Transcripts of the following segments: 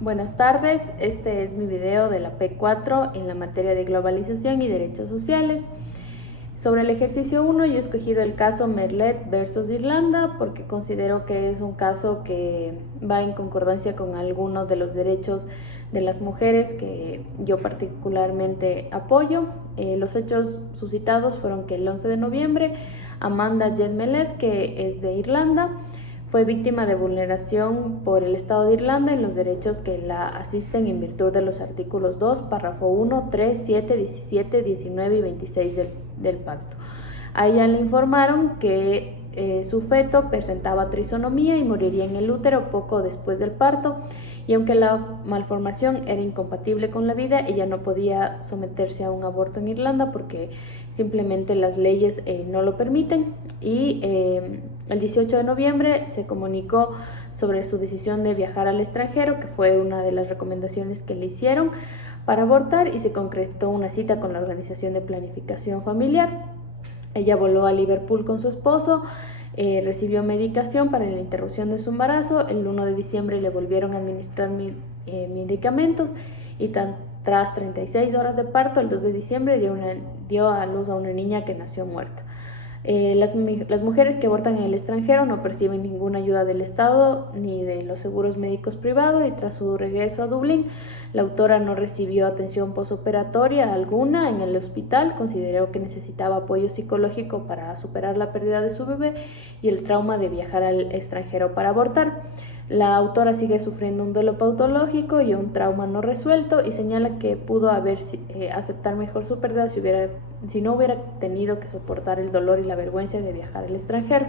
Buenas tardes, este es mi video de la P4 en la materia de globalización y derechos sociales. Sobre el ejercicio 1 yo he escogido el caso Merlet versus Irlanda porque considero que es un caso que va en concordancia con algunos de los derechos de las mujeres que yo particularmente apoyo. Los hechos suscitados fueron que el 11 de noviembre Amanda Jed Mellet, que es de Irlanda, fue víctima de vulneración por el Estado de Irlanda en los derechos que la asisten en virtud de los artículos 2, párrafo 1, 3, 7, 17, 19 y 26 del pacto. A ella le informaron que su feto presentaba trisonomía y moriría en el útero poco después del parto, y aunque la malformación era incompatible con la vida, ella no podía someterse a un aborto en Irlanda porque simplemente las leyes no lo permiten. Y el 18 de noviembre se comunicó sobre su decisión de viajar al extranjero, que fue una de las recomendaciones que le hicieron para abortar, y se concretó una cita con la Organización de Planificación Familiar. Ella voló a Liverpool con su esposo, recibió medicación para la interrupción de su embarazo. El 1 de diciembre le volvieron a administrar medicamentos y tras 36 horas de parto, el 2 de diciembre dio a luz a una niña que nació muerta. Las mujeres que abortan en el extranjero no perciben ninguna ayuda del Estado ni de los seguros médicos privados, y tras su regreso a Dublín, la autora no recibió atención posoperatoria alguna en el hospital. Consideró que necesitaba apoyo psicológico para superar la pérdida de su bebé y el trauma de viajar al extranjero para abortar. La autora sigue sufriendo un duelo patológico y un trauma no resuelto, y señala que pudo aceptar mejor su pérdida si no hubiera tenido que soportar el dolor y la vergüenza de viajar al extranjero.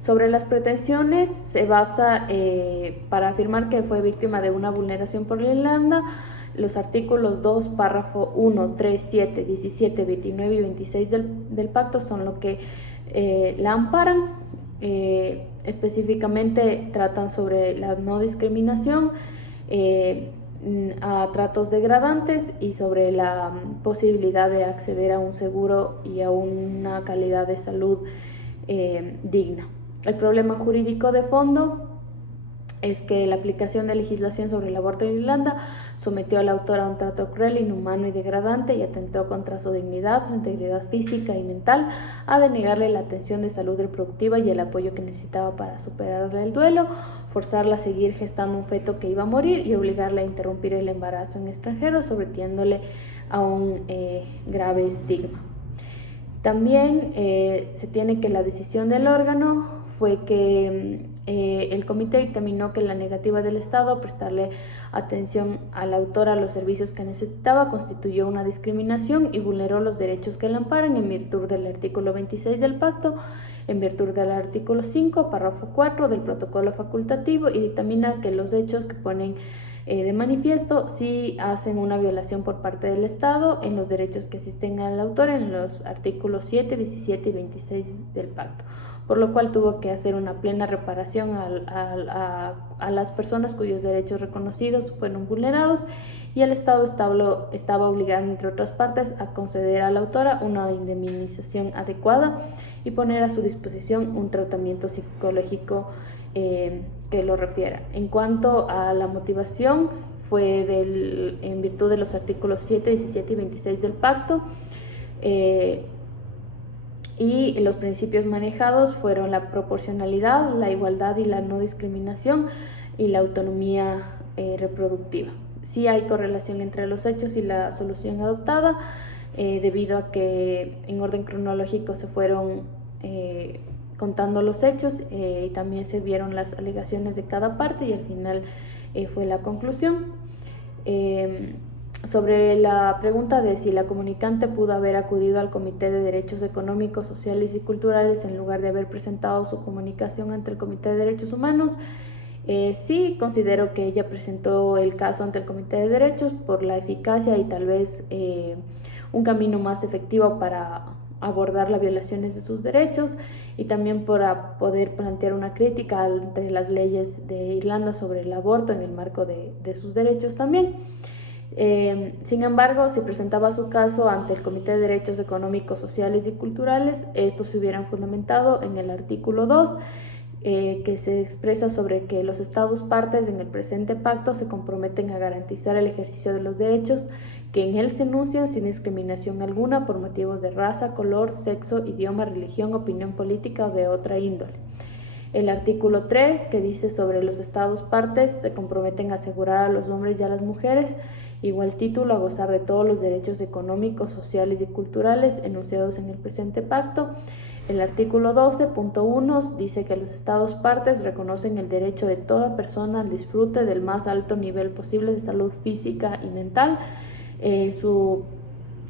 Sobre las pretensiones se basa para afirmar que fue víctima de una vulneración por Irlanda los artículos 2, párrafo 1, 3, 7, 17, 29 y 26 del pacto son lo que la amparan. Específicamente tratan sobre la no discriminación, a tratos degradantes y sobre la posibilidad de acceder a un seguro y a una calidad de salud digna. El problema jurídico de fondo es que la aplicación de legislación sobre el aborto en Irlanda sometió a la autora a un trato cruel, inhumano y degradante, y atentó contra su dignidad, su integridad física y mental, a denegarle la atención de salud reproductiva y el apoyo que necesitaba para superar el duelo, forzarla a seguir gestando un feto que iba a morir y obligarla a interrumpir el embarazo en extranjero, sometiéndole a un grave estigma. También se tiene que la decisión del órgano fue que el comité dictaminó que la negativa del Estado a prestarle atención a la autora a los servicios que necesitaba constituyó una discriminación y vulneró los derechos que la amparan en virtud del artículo 26 del pacto, en virtud del artículo 5, párrafo 4 del protocolo facultativo, y dictamina que los hechos que ponen de manifiesto sí hacen una violación por parte del Estado en los derechos que asisten al autor en los artículos 7, 17 y 26 del pacto, por lo cual tuvo que hacer una plena reparación a las personas cuyos derechos reconocidos fueron vulnerados, y el Estado estaba obligado, entre otras partes, a conceder a la autora una indemnización adecuada y poner a su disposición un tratamiento psicológico que lo refiera. En cuanto a la motivación, fue en virtud de los artículos 7, 17 y 26 del pacto, y los principios manejados fueron la proporcionalidad, la igualdad y la no discriminación, y la autonomía reproductiva. Sí hay correlación entre los hechos y la solución adoptada, debido a que en orden cronológico se fueron contando los hechos, y también se vieron las alegaciones de cada parte, y al final fue la conclusión. Sobre la pregunta de si la comunicante pudo haber acudido al Comité de Derechos Económicos, Sociales y Culturales en lugar de haber presentado su comunicación ante el Comité de Derechos Humanos, sí considero que ella presentó el caso ante el Comité de Derechos por la eficacia y tal vez un camino más efectivo para abordar las violaciones de sus derechos, y también para poder plantear una crítica entre las leyes de Irlanda sobre el aborto en el marco de sus derechos también. Sin embargo, si presentaba su caso ante el Comité de Derechos Económicos, Sociales y Culturales, estos se hubieran fundamentado en el artículo 2, que se expresa sobre que los Estados partes en el presente pacto se comprometen a garantizar el ejercicio de los derechos que en él se enuncian sin discriminación alguna por motivos de raza, color, sexo, idioma, religión, opinión política o de otra índole. El artículo 3, que dice sobre los Estados partes se comprometen a asegurar a los hombres y a las mujeres igual título a gozar de todos los derechos económicos, sociales y culturales enunciados en el presente pacto. El artículo 12.1 dice que los Estados partes reconocen el derecho de toda persona al disfrute del más alto nivel posible de salud física y mental. Su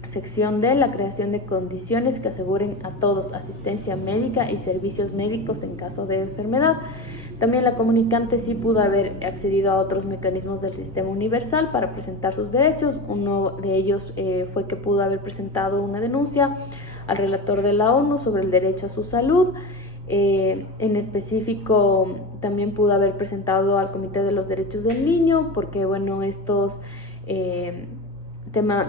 sección D, la creación de condiciones que aseguren a todos asistencia médica y servicios médicos en caso de enfermedad. También la comunicante sí pudo haber accedido a otros mecanismos del sistema universal para presentar sus derechos. Uno de ellos fue que pudo haber presentado una denuncia al relator de la ONU sobre el derecho a su salud. En específico, también pudo haber presentado al Comité de los Derechos del Niño, porque bueno, estos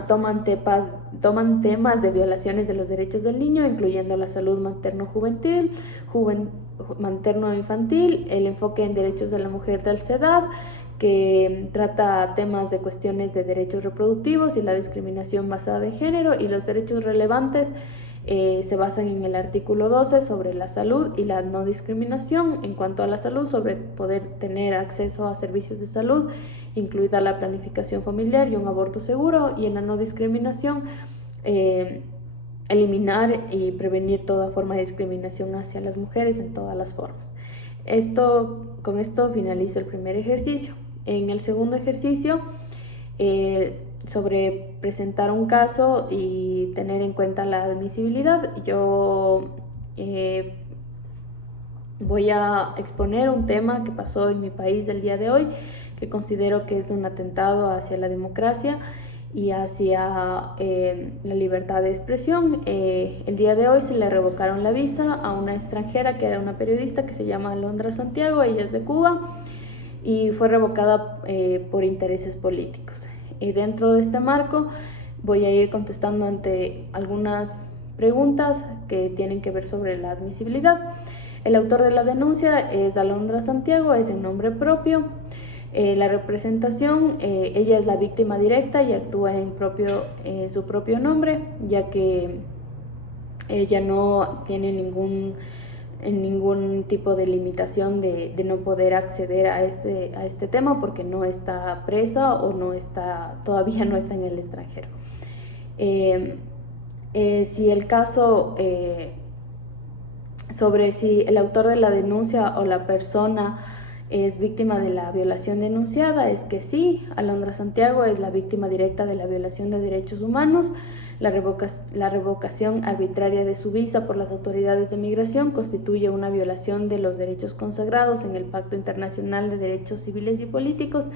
toman temas de violaciones de los derechos del niño, incluyendo la salud materno-infantil, el enfoque en derechos de la mujer del CEDAW, que trata temas de cuestiones de derechos reproductivos y la discriminación basada en género, y los derechos relevantes se basan en el artículo 12 sobre la salud y la no discriminación. En cuanto a la salud, sobre poder tener acceso a servicios de salud, incluida la planificación familiar y un aborto seguro, y en la no discriminación, eliminar y prevenir toda forma de discriminación hacia las mujeres en todas las formas. Con esto finalizo el primer ejercicio. En el segundo ejercicio, sobre presentar un caso y tener en cuenta la admisibilidad, yo voy a exponer un tema que pasó en mi país del día de hoy, que considero que es un atentado hacia la democracia y hacia la libertad de expresión. El día de hoy se le revocaron la visa a una extranjera que era una periodista que se llama Alondra Santiago. Ella es de Cuba y fue revocada por intereses políticos. Y dentro de este marco voy a ir contestando ante algunas preguntas que tienen que ver sobre la admisibilidad. El autor de la denuncia es Alondra Santiago, es en nombre propio. La representación, ella es la víctima directa y actúa en su propio nombre, ya que ella no tiene ningún tipo de limitación de no poder acceder a este tema porque no está presa o todavía no está en el extranjero. Si el caso sobre si el autor de la denuncia o la persona es víctima de la violación denunciada, es que sí, Alondra Santiago es la víctima directa de la violación de derechos humanos. La revocación arbitraria de su visa por las autoridades de migración constituye una violación de los derechos consagrados en el Pacto Internacional de Derechos Civiles y Políticos,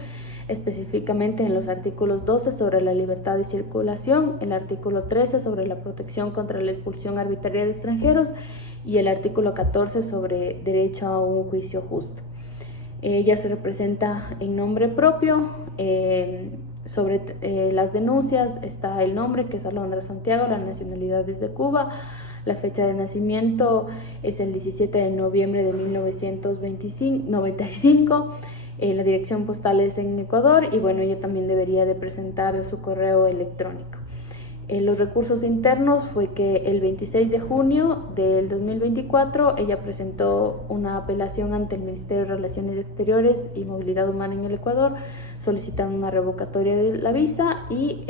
específicamente en los artículos 12 sobre la libertad de circulación, el artículo 13 sobre la protección contra la expulsión arbitraria de extranjeros y el artículo 14 sobre derecho a un juicio justo. Ella se representa en nombre propio. Sobre las denuncias está el nombre, que es Alondra Santiago, la nacionalidad es de Cuba, la fecha de nacimiento es el 17 de noviembre de 1995, la dirección postal es en Ecuador y bueno, ella también debería de presentar su correo electrónico. Los recursos internos fue que el 26 de junio del 2024 ella presentó una apelación ante el Ministerio de Relaciones Exteriores y Movilidad Humana en el Ecuador, solicitando una revocatoria de la visa y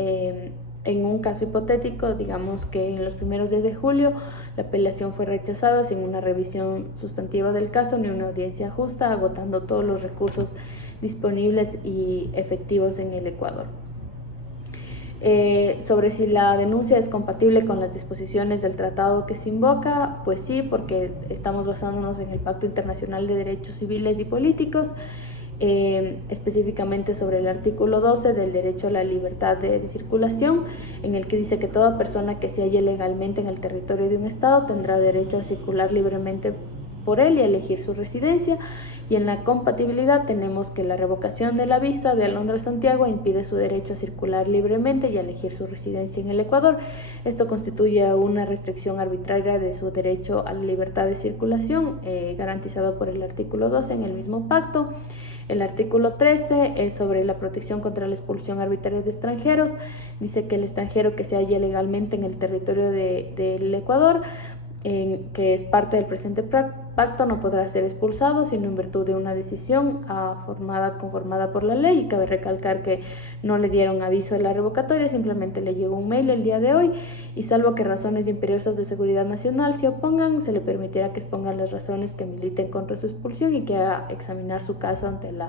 en un caso hipotético, digamos que en los primeros días de julio la apelación fue rechazada sin una revisión sustantiva del caso ni una audiencia justa, agotando todos los recursos disponibles y efectivos en el Ecuador. Sobre si la denuncia es compatible con las disposiciones del tratado que se invoca, pues sí, porque estamos basándonos en el Pacto Internacional de Derechos Civiles y Políticos, específicamente sobre el artículo 12 del derecho a la libertad de circulación, en el que dice que toda persona que se halle legalmente en el territorio de un estado tendrá derecho a circular libremente por él y a elegir su residencia. Y en la compatibilidad tenemos que la revocación de la visa de Alondra Santiago impide su derecho a circular libremente y a elegir su residencia en el Ecuador. Esto constituye una restricción arbitraria de su derecho a la libertad de circulación, garantizado por el artículo 12 en el mismo pacto. El artículo 13 es sobre la protección contra la expulsión arbitraria de extranjeros. Dice que el extranjero que se halle legalmente en el territorio del Ecuador, que es parte del presente pacto, no podrá ser expulsado sino en virtud de una decisión conformada por la ley. Y cabe recalcar que no le dieron aviso de la revocatoria, simplemente le llegó un mail el día de hoy, y salvo que razones imperiosas de seguridad nacional se opongan, se le permitirá que expongan las razones que militen contra su expulsión y que haga examinar su caso ante la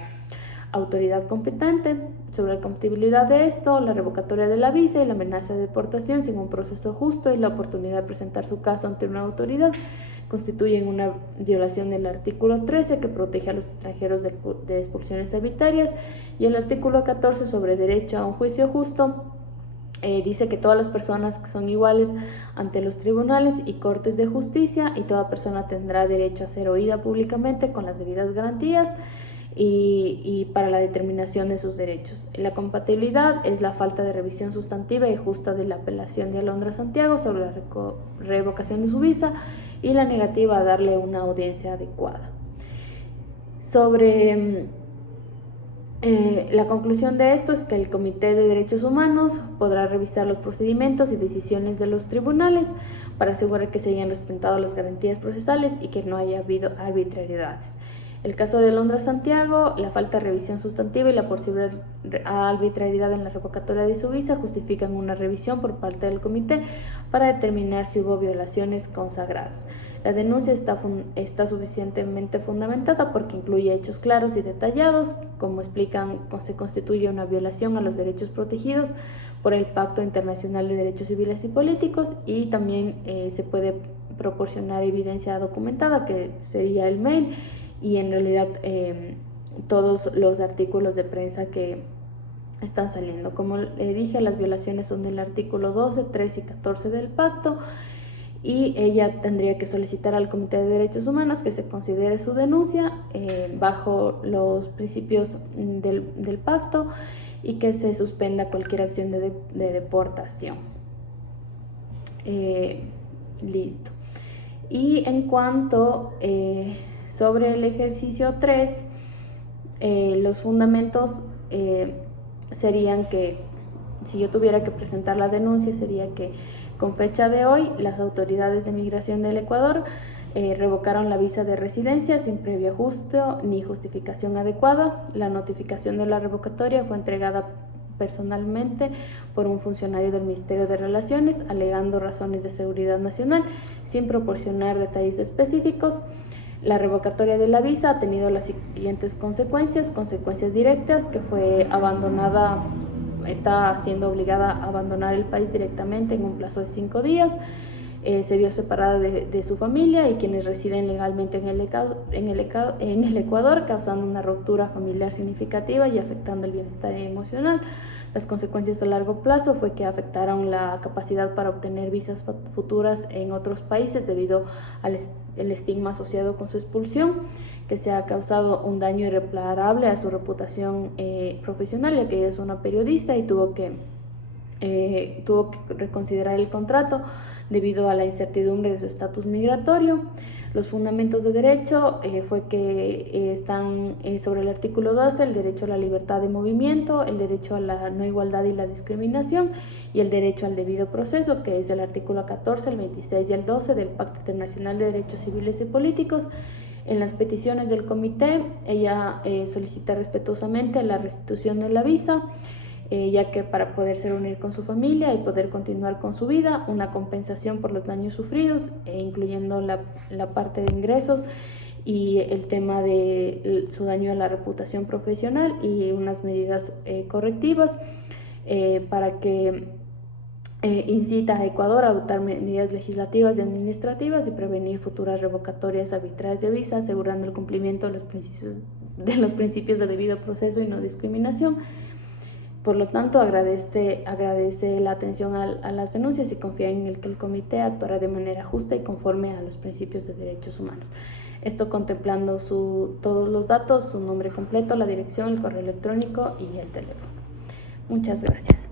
autoridad competente. Sobre la compatibilidad de esto, la revocatoria de la visa y la amenaza de deportación sin un proceso justo y la oportunidad de presentar su caso ante una autoridad constituyen una violación del artículo 13, que protege a los extranjeros de expulsiones arbitrarias, y el artículo 14 sobre derecho a un juicio justo. Dice que todas las personas son iguales ante los tribunales y cortes de justicia, y toda persona tendrá derecho a ser oída públicamente con las debidas garantías y para la determinación de sus derechos. La compatibilidad es la falta de revisión sustantiva y justa de la apelación de Alondra Santiago sobre la revocación de su visa y la negativa a darle una audiencia adecuada. Sobre la conclusión de esto es que el Comité de Derechos Humanos podrá revisar los procedimientos y decisiones de los tribunales para asegurar que se hayan respetado las garantías procesales y que no haya habido arbitrariedades. El caso de Alondra Santiago, la falta de revisión sustantiva y la posible arbitrariedad en la revocatoria de su visa justifican una revisión por parte del comité para determinar si hubo violaciones consagradas. La denuncia está suficientemente fundamentada porque incluye hechos claros y detallados, como explican, se constituye una violación a los derechos protegidos por el Pacto Internacional de Derechos Civiles y Políticos, y también se puede proporcionar evidencia documentada, que sería el mail, y en realidad todos los artículos de prensa que están saliendo. Como dije, las violaciones son del artículo 12, 13 y 14 del pacto, y ella tendría que solicitar al Comité de Derechos Humanos que se considere su denuncia bajo los principios del pacto y que se suspenda cualquier acción de deportación. Listo. Y en cuanto sobre el ejercicio 3, los fundamentos serían que, si yo tuviera que presentar la denuncia, sería que con fecha de hoy las autoridades de migración del Ecuador revocaron la visa de residencia sin previo ajuste ni justificación adecuada. La notificación de la revocatoria fue entregada personalmente por un funcionario del Ministerio de Relaciones, alegando razones de seguridad nacional, sin proporcionar detalles específicos. La revocatoria de la visa ha tenido las siguientes consecuencias directas, que fue abandonada, está siendo obligada a abandonar el país directamente en un plazo de 5 días, se vio separada de su familia y quienes residen legalmente en el Ecuador, causando una ruptura familiar significativa y afectando el bienestar emocional. Las consecuencias a largo plazo fue que afectaron la capacidad para obtener visas futuras en otros países debido al estigma asociado con su expulsión, que se ha causado un daño irreparable a su reputación profesional, ya que ella es una periodista y tuvo que reconsiderar el contrato debido a la incertidumbre de su estatus migratorio. Los fundamentos de derecho fue que están sobre el artículo 12, el derecho a la libertad de movimiento, el derecho a la no igualdad y la discriminación, y el derecho al debido proceso, que es el artículo 14, el 26 y el 12 del Pacto Internacional de Derechos Civiles y Políticos. En las peticiones del comité, ella solicita respetuosamente la restitución de la visa, ya que para poderse reunir con su familia y poder continuar con su vida, una compensación por los daños sufridos, incluyendo la parte de ingresos y el tema de su daño a la reputación profesional, y unas medidas correctivas para que incita a Ecuador a adoptar medidas legislativas y administrativas y prevenir futuras revocatorias arbitrarias de visa, asegurando el cumplimiento de los principios de debido proceso y no discriminación. Por lo tanto, agradece la atención a las denuncias y confía en el que el comité actuará de manera justa y conforme a los principios de derechos humanos. Esto contemplando todos los datos, su nombre completo, la dirección, el correo electrónico y el teléfono. Muchas gracias.